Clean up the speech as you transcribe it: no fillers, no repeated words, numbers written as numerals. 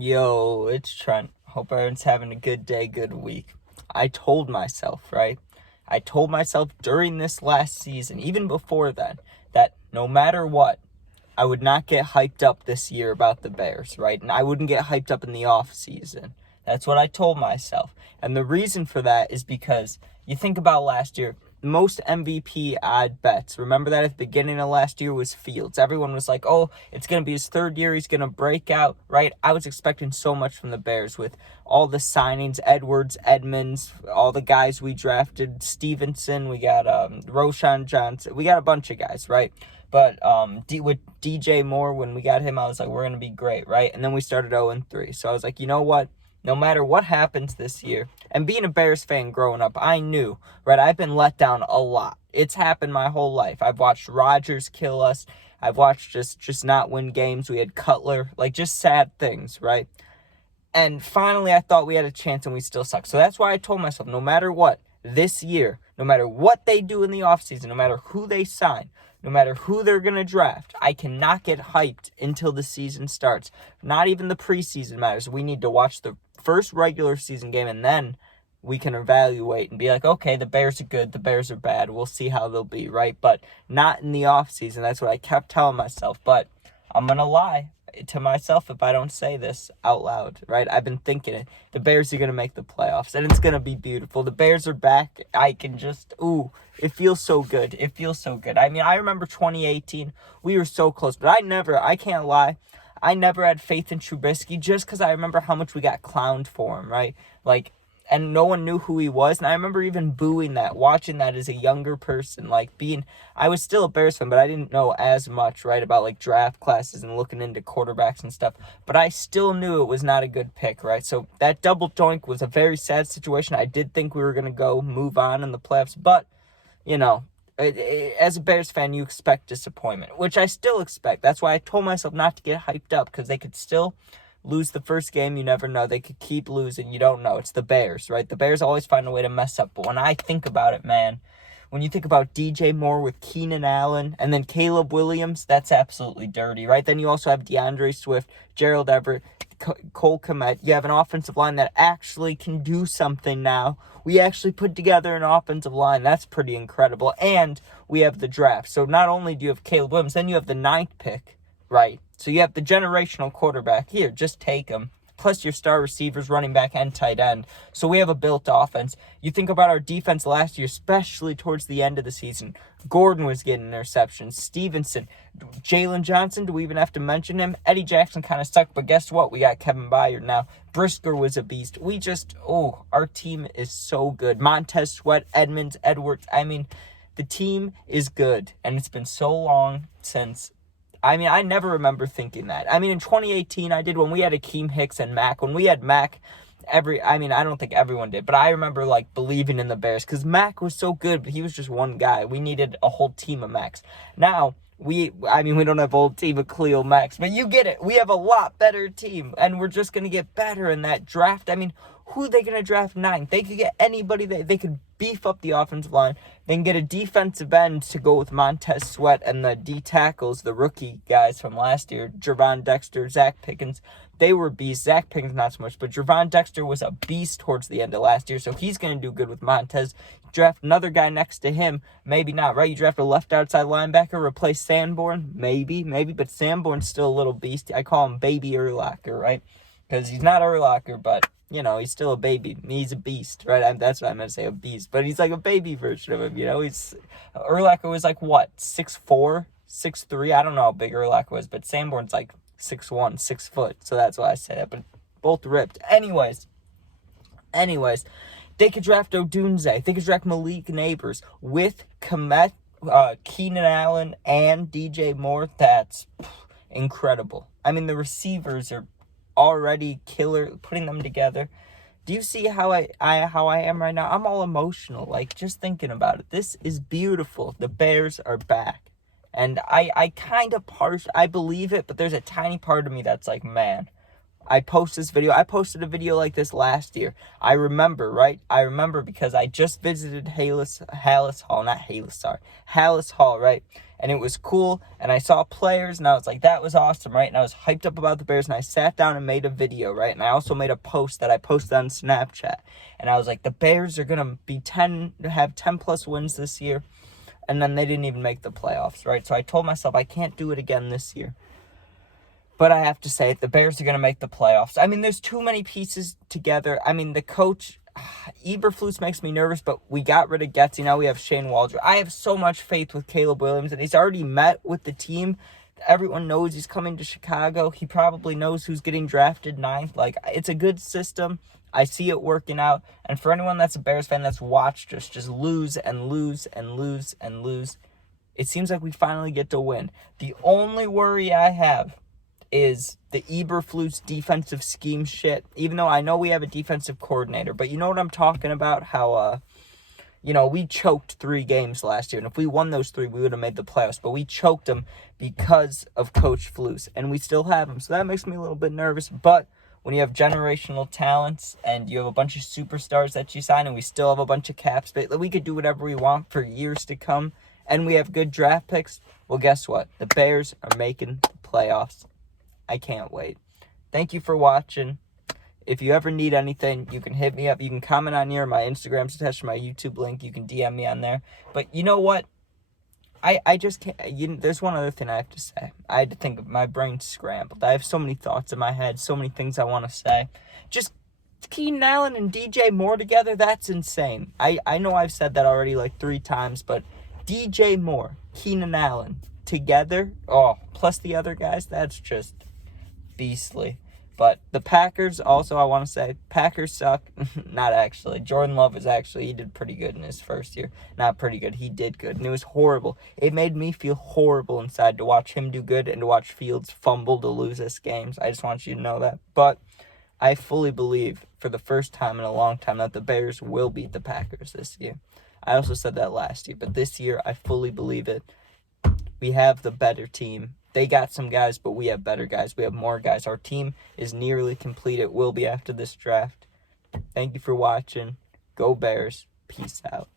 Yo, it's Trent. Hope everyone's having a good day, good week. I told myself, right? I told myself during this last season, even before then, that no matter what, I would not get hyped up this year about the Bears, right? And I wouldn't get hyped up in the off season. That's what I told myself. And the reason for that is because you think about last year, most MVP odd bets. Remember that at the beginning of last year was Fields. Everyone was like, oh, it's going to be his third year. He's going to break out, right? I was expecting so much from the Bears with all the signings, Edwards, Edmonds, all the guys we drafted, Stevenson, we got Roschon Johnson. We got a bunch of guys, right? But with DJ Moore, when we got him, I was like, we're going to be great, right? And then we started 0-3. So I was like, you know what? No matter what happens this year, and being a Bears fan growing up, I knew, right? I've been let down a lot. It's happened my whole life. I've watched Rodgers kill us. I've watched just not win games. We had Cutler, like just sad things, right? And finally, I thought we had a chance and we still suck. So that's why I told myself, no matter what, this year, no matter what they do in the offseason, no matter who they sign, no matter who they're going to draft, I cannot get hyped until the season starts. Not even the preseason matters. We need to watch the first regular season game, and then we can evaluate and be like, okay, the Bears are good, the Bears are bad. We'll see how they'll be, right? But not in the offseason. That's what I kept telling myself. But I'm going to lie to myself if I don't say this out loud, right? I've been thinking it. The Bears are going to make the playoffs, and it's going to be beautiful. The Bears are back. I can just, it feels so good. It feels so good. I mean, I remember 2018. We were so close, but I can't lie, I never had faith in Trubisky just because I remember how much we got clowned for him, right? Like, and no one knew who he was. And I remember even booing that, watching that as a younger person, I was still a Bears fan, but I didn't know as much, right, about like draft classes and looking into quarterbacks and stuff. But I still knew it was not a good pick, right? So that double doink was a very sad situation. I did think we were going to move on in the playoffs, but, as a Bears fan, you expect disappointment, which I still expect. That's why I told myself not to get hyped up, because they could still lose the first game. You never know. They could keep losing. You don't know. It's the Bears, right? The Bears always find a way to mess up. But when I think about it, man, when you think about DJ Moore with Keenan Allen and then Caleb Williams, that's absolutely dirty, right? Then you also have DeAndre Swift, Gerald Everett, Cole Kmet. You have an offensive line that actually can do something now. We actually put together an offensive line. That's pretty incredible. And we have the draft. So not only do you have Caleb Williams, then you have the 9th pick, right? So you have the generational quarterback. Here, just take him. Plus your star receivers, running back, and tight end. So we have a built offense. You think about our defense last year, especially towards the end of the season. Gordon was getting interceptions. Stevenson, Jalen Johnson, do we even have to mention him? Eddie Jackson kind of sucked, but guess what? We got Kevin Byard now. Brisker was a beast. Our team is so good. Montez Sweat, Edmonds, Edwards. I mean, the team is good, and it's been so long since... I never remember thinking that. In 2018, I did when we had Akeem Hicks and Mac. When we had Mac, I don't think everyone did, but I remember, believing in the Bears because Mac was so good, but he was just one guy. We needed a whole team of Macs. Now, we don't have a whole team of Khalil Max, but you get it. We have a lot better team, and we're just going to get better in that draft. Who are they going to draft 9th? They could get anybody. They could beef up the offensive line. They can get a defensive end to go with Montez Sweat and the D tackles, the rookie guys from last year, Gervon Dexter, Zach Pickens. They were beasts. Zach Pickens not so much, but Gervon Dexter was a beast towards the end of last year, so he's going to do good with Montez. Draft another guy next to him, maybe not, right? You draft a left outside linebacker, replace Sanborn, maybe, but Sanborn's still a little beast. I call him Baby Urlacher, right? Because he's not Urlacher, but... he's still a baby. He's a beast, right? That's what I meant to say, a beast. But he's like a baby version of him, Urlacher was 6'4", 6'3". I don't know how big Urlacher was, but Sanborn's 6'1", 6 foot. So that's why I said it. But both ripped. Anyways, they could draft Odunze. They could draft Malik Neighbors with Kmet, Keenan Allen, and DJ Moore. That's incredible. The receivers are already killer, putting them together. Do you see how I am right now? I'm all emotional, just thinking about it. This is beautiful. The Bears are back. And I kind of I believe it, but there's a tiny part of me that's man, I post this video. I posted a video like this last year. I remember, right? I remember because I just visited Halas Hall, right? And it was cool, and I saw players, and I was like, that was awesome, right? And I was hyped up about the Bears, and I sat down and made a video, right? And I also made a post that I posted on Snapchat, and I was like, the Bears are going to have 10-plus wins this year, and then they didn't even make the playoffs, right? So I told myself I can't do it again this year. But I have to say, the Bears are going to make the playoffs. I mean, there's too many pieces together. I mean, the coach, Eberflus makes me nervous, but we got rid of Getsy. Now we have Shane Waldron. I have so much faith with Caleb Williams, and he's already met with the team. Everyone knows he's coming to Chicago. He probably knows who's getting drafted 9th. Like, it's a good system. I see it working out. And for anyone that's a Bears fan that's watched us just lose and lose and lose and lose, it seems like we finally get to win. The only worry I have is the Eberflus defensive scheme shit. Even though I know we have a defensive coordinator, but you know what I'm talking about? How, we choked 3 games last year, and if we won those 3, we would have made the playoffs, but we choked them because of Coach Flus, and we still have him, so that makes me a little bit nervous. But when you have generational talents, and you have a bunch of superstars that you sign, and we still have a bunch of cap space, we could do whatever we want for years to come, and we have good draft picks, well, guess what? The Bears are making the playoffs. I can't wait. Thank you for watching. If you ever need anything, you can hit me up. You can comment on here. My Instagram's attached to my YouTube link. You can DM me on there. But you know what? I just can't. There's one other thing I have to say. I had to think of my brain scrambled. I have so many thoughts in my head, so many things I want to say. Just Keenan Allen and DJ Moore together, that's insane. I know I've said that already like 3 times, but DJ Moore, Keenan Allen together, plus the other guys, that's just beastly. But the Packers, also, I want to say, Packers suck. Not actually. Jordan Love he did pretty good in his first year. Not pretty good. He did good. And it was horrible. It made me feel horrible inside to watch him do good and to watch Fields fumble to lose us games. I just want you to know that. But I fully believe, for the first time in a long time, that the Bears will beat the Packers this year. I also said that last year. But this year, I fully believe it. We have the better team. They got some guys, but we have better guys. We have more guys. Our team is nearly complete. It will be after this draft. Thank you for watching. Go Bears. Peace out.